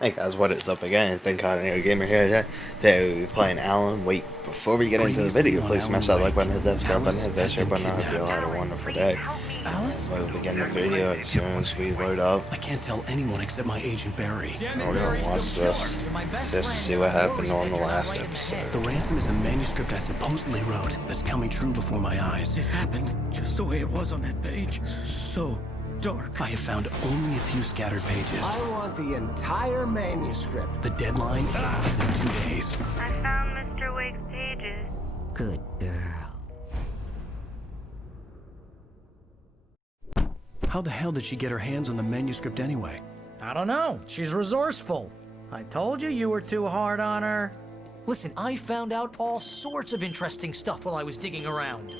Hey guys, what is up again? It's Incognito Gamer here today. Today we'll be playing Alan Wake. Before we get into the video, please smash that like button, hit that subscribe button, hit that share button. I hope you all had a wonderful day. Alice? We'll begin the video as soon as we load up. I can't tell anyone except my agent Barry. We're gonna watch this. Just see what happened on the last episode. The ransom is a manuscript I supposedly wrote that's coming true before my eyes. It happened just the way it was on that page. So dark. I have found only a few scattered pages. I want the entire manuscript. The deadline is in 2 days. I found Mr. Wake's pages. Good girl. How the hell did she get her hands on the manuscript anyway? I don't know. She's resourceful. I told you you were too hard on her. Listen, I found out all sorts of interesting stuff while I was digging around.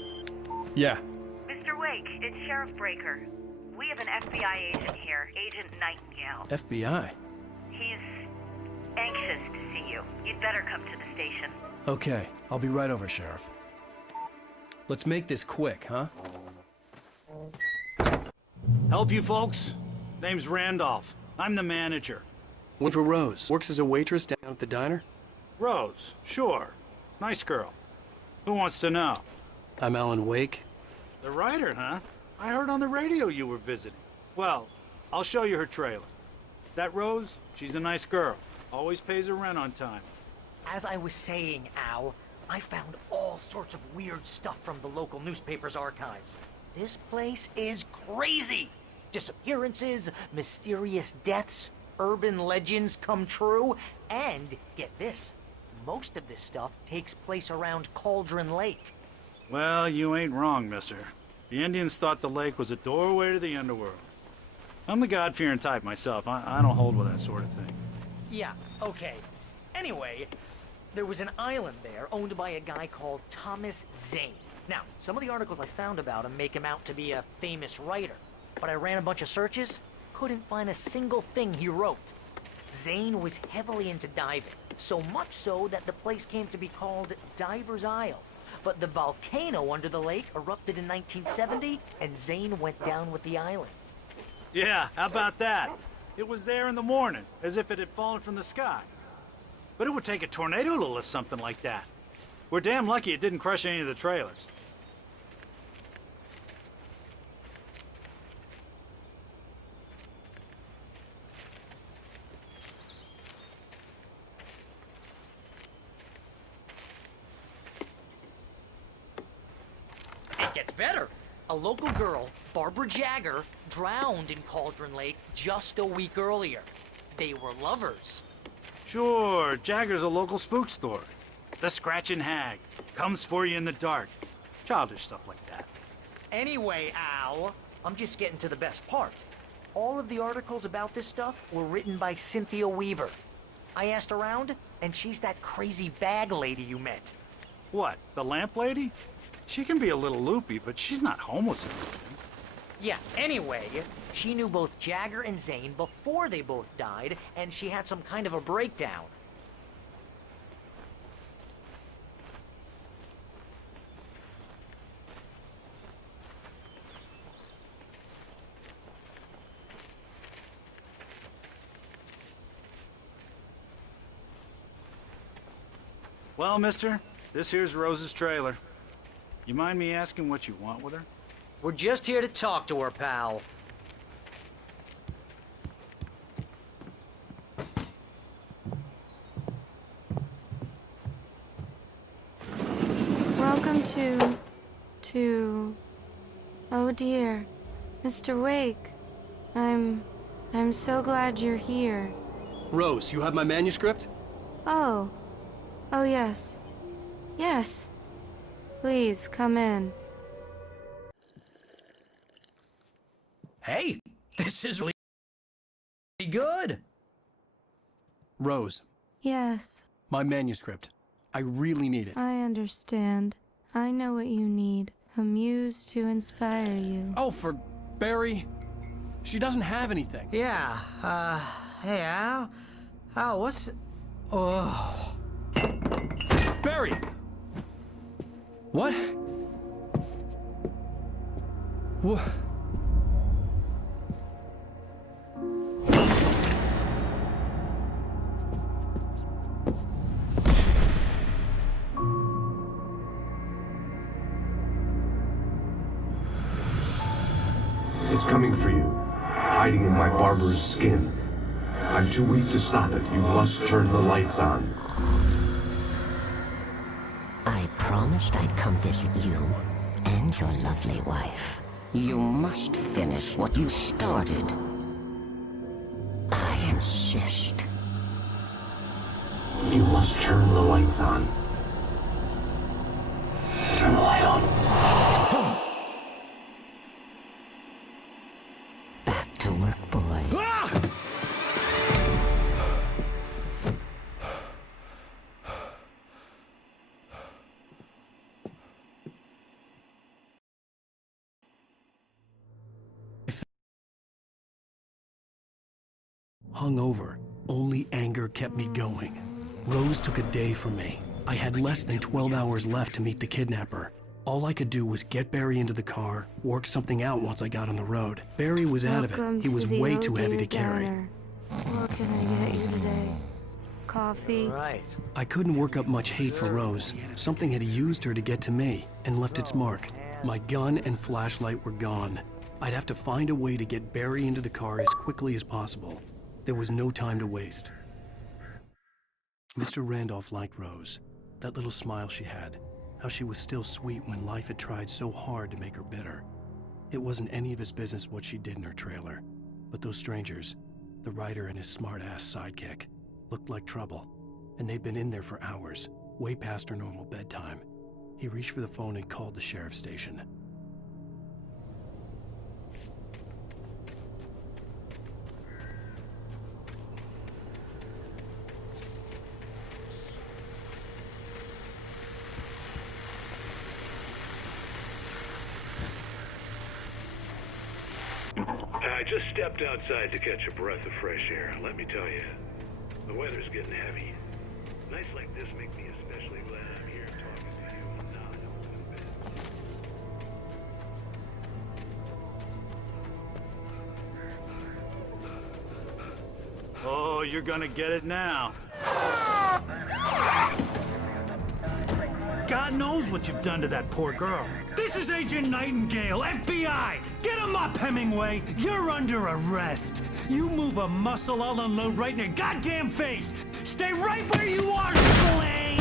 Yeah. Mr. Wake, it's Sheriff Breaker. We have an FBI agent here, Agent Nightingale. FBI? He's anxious to see you. You'd better come to the station. Okay, I'll be right over, Sheriff. Let's make this quick, huh? Help you folks? Name's Randolph. I'm the manager. One for Rose. Works as a waitress down at the diner. Rose, sure. Nice girl. Who wants to know? I'm Alan Wake. The writer, huh? I heard on the radio you were visiting. Well, I'll show you her trailer. That Rose, she's a nice girl. Always pays her rent on time. As I was saying, Al, I found all sorts of weird stuff from the local newspaper's archives. This place is crazy. Disappearances, mysterious deaths, urban legends come true, and get this, most of this stuff takes place around Cauldron Lake. Well, you ain't wrong, mister. The Indians thought the lake was a doorway to the underworld. I'm the God-fearing type myself. I don't hold with that sort of thing. Yeah, okay. Anyway, there was an island there owned by a guy called Thomas Zane. Now, some of the articles I found about him make him out to be a famous writer, but I ran a bunch of searches, couldn't find a single thing he wrote. Zane was heavily into diving, so much so that the place came to be called Diver's Isle. But the volcano under the lake erupted in 1970, and Zane went down with the island. Yeah, how about that? It was there in the morning, as if it had fallen from the sky. But it would take a tornado to lift something like that. We're damn lucky it didn't crush any of the trailers. It gets better. A local girl, Barbara Jagger, drowned in Cauldron Lake just a week earlier. They were lovers. Sure, Jagger's a local spook story. The Scratching Hag. Comes for you in the dark. Childish stuff like that. Anyway, Al, I'm just getting to the best part. All of the articles about this stuff were written by Cynthia Weaver. I asked around, and she's that crazy bag lady you met. What, the lamp lady? She can be a little loopy, but she's not homeless or anything. Yeah, anyway, she knew both Jagger and Zane before they both died, and she had some kind of a breakdown. Well, mister, this here's Rose's trailer. You mind me asking what you want with her? We're just here to talk to her, pal. Welcome to... Oh dear, Mr. Wake. I'm so glad you're here. Rose, you have my manuscript? Oh. Oh yes. Yes. Please, come in. Hey, this is really good. Rose, Yes, my manuscript. I really need it. I understand. I know what you need. A muse to inspire you. Oh, for Barry? She doesn't have anything. Yeah, hey, Al? Al, what's... Oh... Barry! What? What? coming for you, hiding in my barber's skin. I'm too weak to stop it. You must turn the lights on. I promised I'd come visit you and your lovely wife. You must finish what you started. I insist. You must turn the lights on. Turn the light on. Back to work, boy. Hungover. Only anger kept me going. Rose took a day from me. I had less than 12 hours left to meet the kidnapper. All I could do was get Barry into the car, work something out once I got on the road. Barry was out of it. He was way too heavy to carry. What can I get you today? Coffee? Right. I couldn't work up much hate for Rose. Something had used her to get to me and left its mark. My gun and flashlight were gone. I'd have to find a way to get Barry into the car as quickly as possible. There was no time to waste. Mr. Randolph liked Rose. That little smile she had. How she was still sweet when life had tried so hard to make her bitter. It wasn't any of his business what she did in her trailer. But those strangers, the writer and his smart-ass sidekick, looked like trouble. And they'd been in there for hours, way past her normal bedtime. He reached for the phone and called the sheriff's station. I just stepped outside to catch a breath of fresh air. Let me tell you, the weather's getting heavy. Nights like this make me especially glad I'm here talking to you and not home in bed. Oh, you're gonna get it now. God knows what you've done to that poor girl. This is Agent Nightingale, FBI! Get him up, Hemingway! You're under arrest! You move a muscle, I'll unload right in your goddamn face! Stay right where you are, Slane!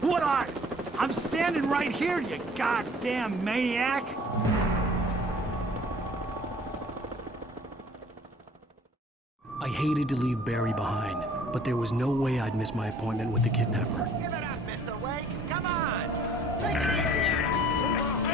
What are? I'm standing right here, you goddamn maniac! I hated to leave Barry behind, but there was no way I'd miss my appointment with the kidnapper. Give it up, Mr. Wake! Come on! Take it easy on him!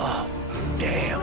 Oh, damn.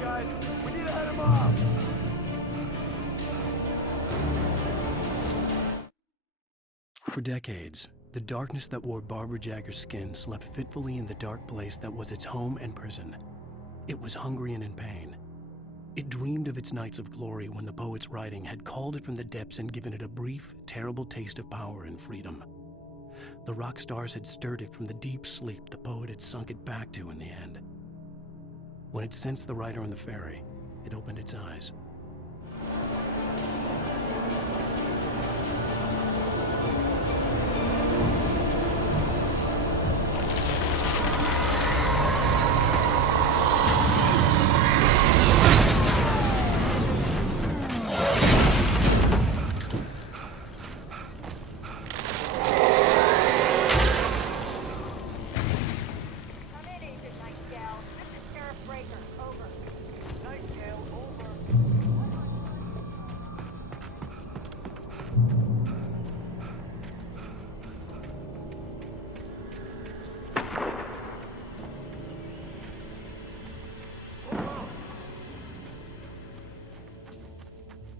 guys. We need to head him off. For decades, the darkness that wore Barbara Jagger's skin slept fitfully in the dark place that was its home and prison. It was hungry and in pain. It dreamed of its nights of glory when the poet's writing had called it from the depths and given it a brief, terrible taste of power and freedom. the rock stars had stirred it from the deep sleep the poet had sunk it back to in the end. When it sensed the rider on the ferry, it opened its eyes.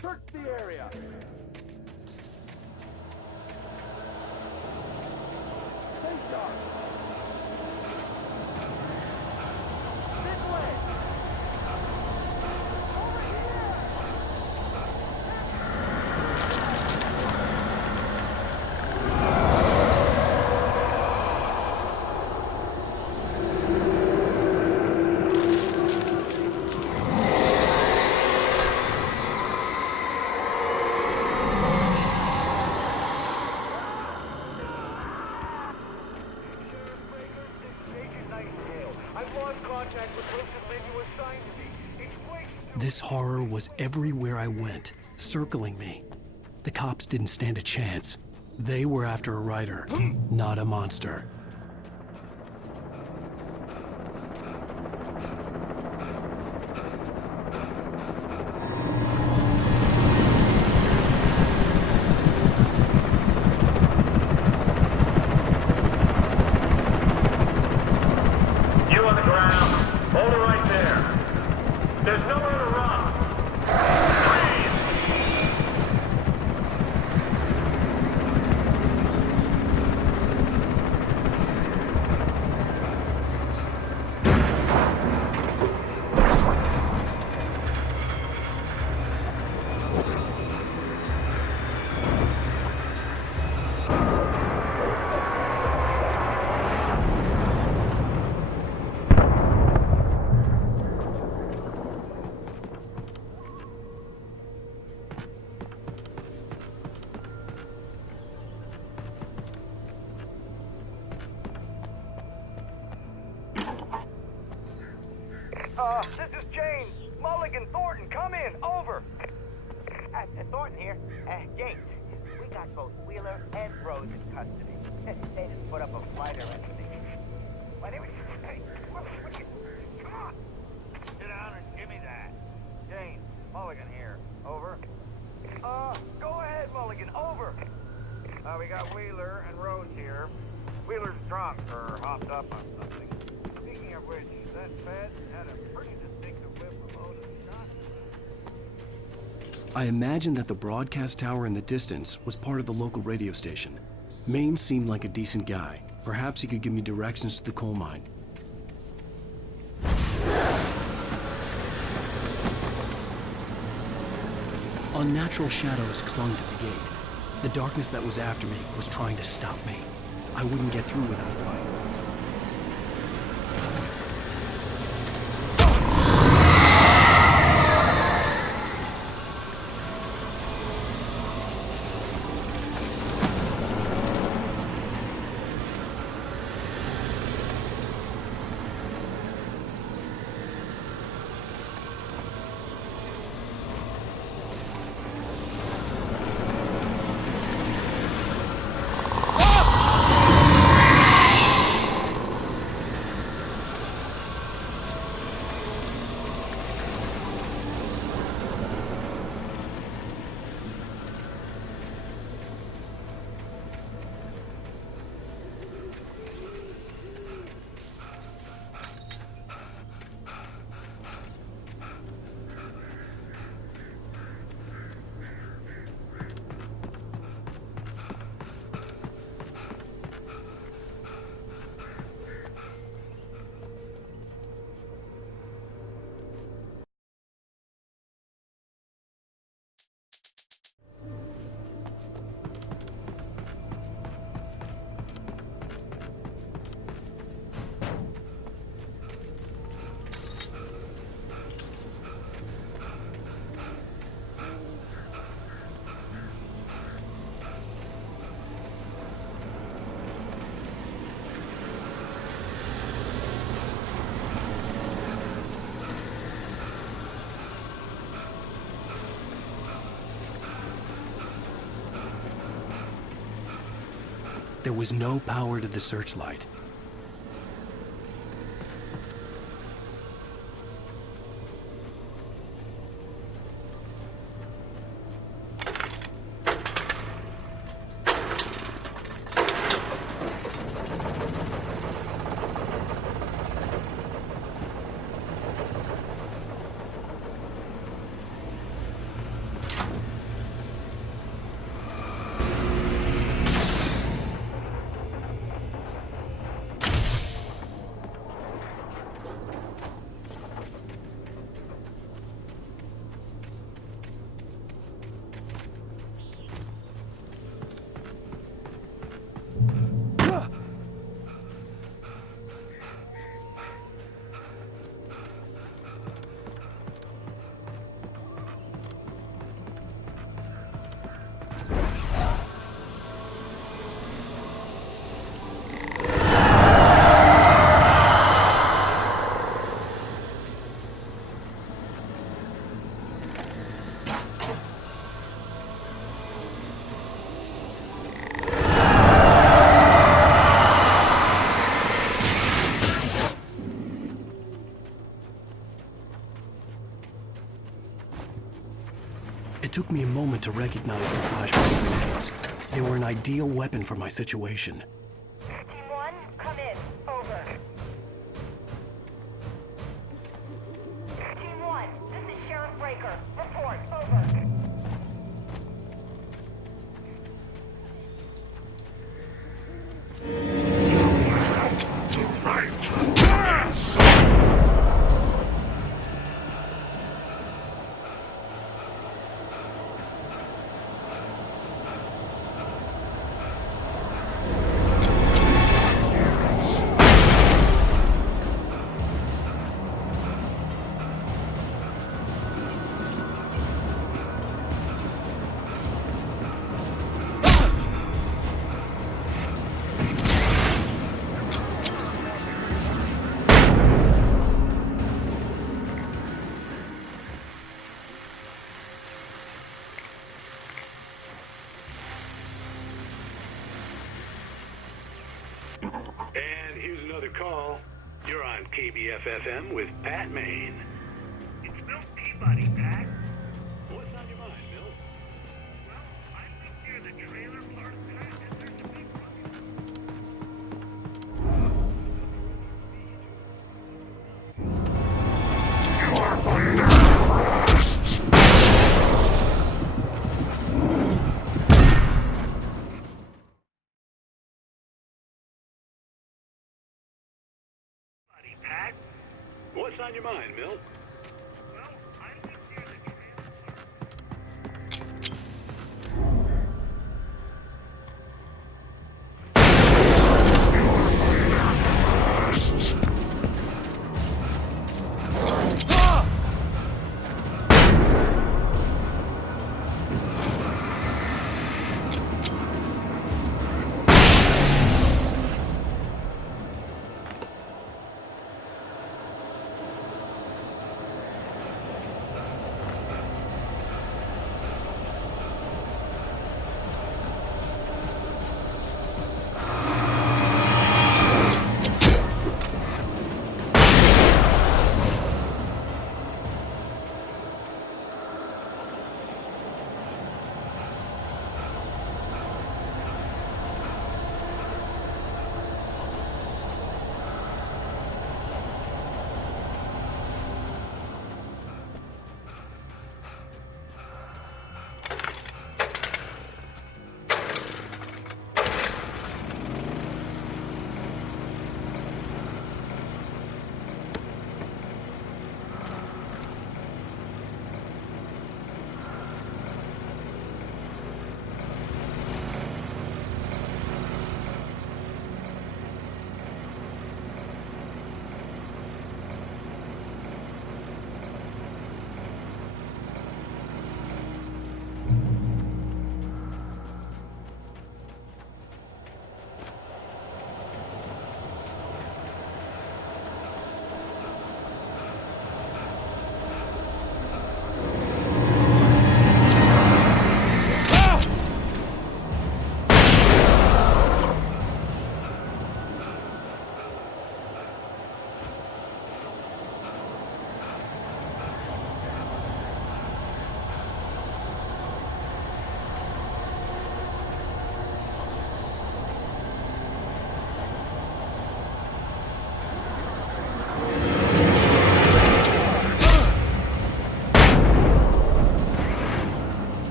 Search the area! Stay sharp! This way! Over here! This horror was everywhere I went, circling me. The cops didn't stand a chance. They were after a rider, not a monster. You on the ground. Hold it right there. There's nowhere to run. This is James. Mulligan, Thornton, come in. Over. Thornton here. James, we got both Wheeler and Rose in custody. They didn't put up a fight or anything. But anyway, hey, what you... Come on. Sit down and give me that. James, Mulligan here. Over. Go ahead, Mulligan. Over. We got Wheeler and Rose here. Wheeler's drunk or hopped up on something. Speaking of which, that Fed had a pretty distinctive whip of Otis shots. I imagined that the broadcast tower in the distance was part of the local radio station. Maine seemed like a decent guy. Perhaps he could give me directions to the coal mine. Unnatural shadows clung to the gate. The darkness that was after me was trying to stop me. I wouldn't get through without a light. There was no power to the searchlight. It took me a moment to recognize the flashbang images. They were an ideal weapon for my situation. Team 1, come in. Over. Team 1, this is Sheriff Breaker. Report. Over. And here's another call. You're on KBF-FM with Pat Maine. It's Bill Peabody, Pat. What's on your mind, Bill? Well, I think near the trailer park that there's a big You are under arrest! Pat? What's on your mind, Bill? Well, I think near the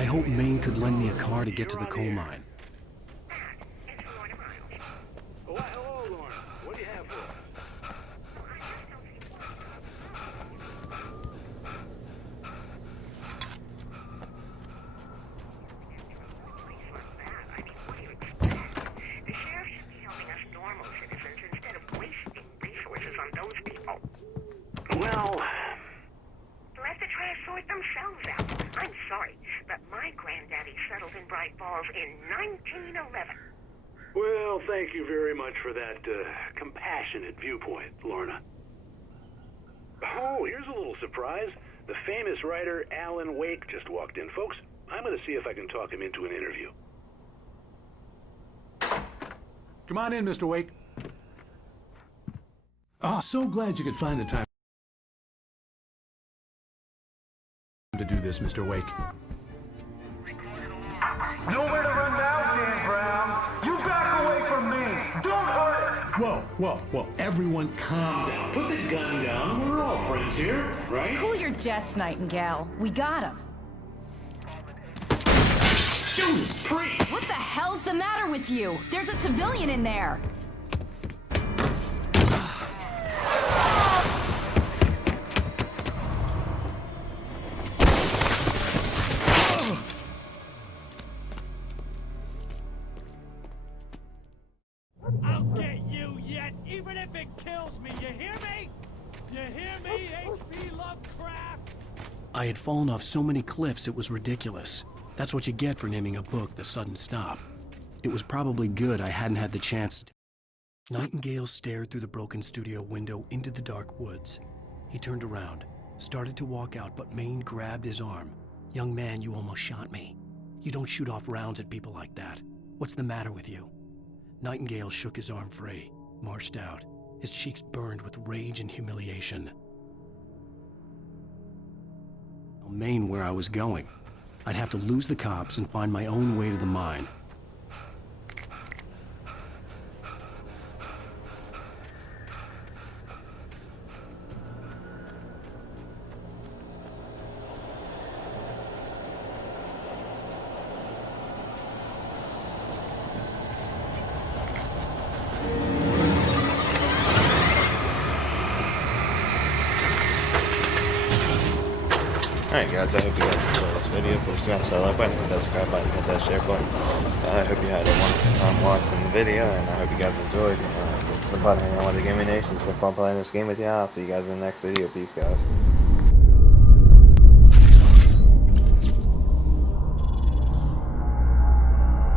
I hoped Maine could lend me a car to get to the coal mine. Oh, hello, Lorna. What do you have for us? The sheriff should be helping us normal citizens instead of wasting resources on those people. Well, Let the trash sort themselves out. I'm sorry, but my granddaddy settled in Bright Falls in 1911. well, thank you very much for that compassionate viewpoint, Lorna. Oh, here's a little surprise. The famous writer Alan Wake just walked in. Folks, I'm going to see if I can talk him into an interview. Come on in, Mr. Wake. Oh, so glad you could find the time to do this, Mr. Wake. Nowhere to run now, Dan Brown. You back away from me. Don't hurt her. Whoa. Everyone calm down. Put the gun down. We're all friends here, right? Cool your jets, Nightingale. We got him. Judas Priest! What the hell's the matter with you? There's a civilian in there. I'll get you yet, even if it kills me. You hear me? You hear me, H.P. Lovecraft? I had fallen off so many cliffs it was ridiculous. That's what you get for naming a book The Sudden Stop. It was probably good I hadn't had the chance to. Nightingale stared through the broken studio window into the dark woods. He turned around, started to walk out, but Maine grabbed his arm. "Young man, you almost shot me. You don't shoot off rounds at people like that. What's the matter with you?" Nightingale shook his arm free, marched out. His cheeks burned with rage and humiliation. Tell Maine where I was going. I'd have to lose the cops and find my own way to the mine. Alright guys, I hope you guys enjoyed this video. Please smash that like button, hit that subscribe button, hit that share button. I hope you had a wonderful time watching the video, and I hope you guys enjoyed. It's been fun hanging out with the Gaming Nation. It's been fun playing this game with you. I'll see you guys in the next video. Peace, guys.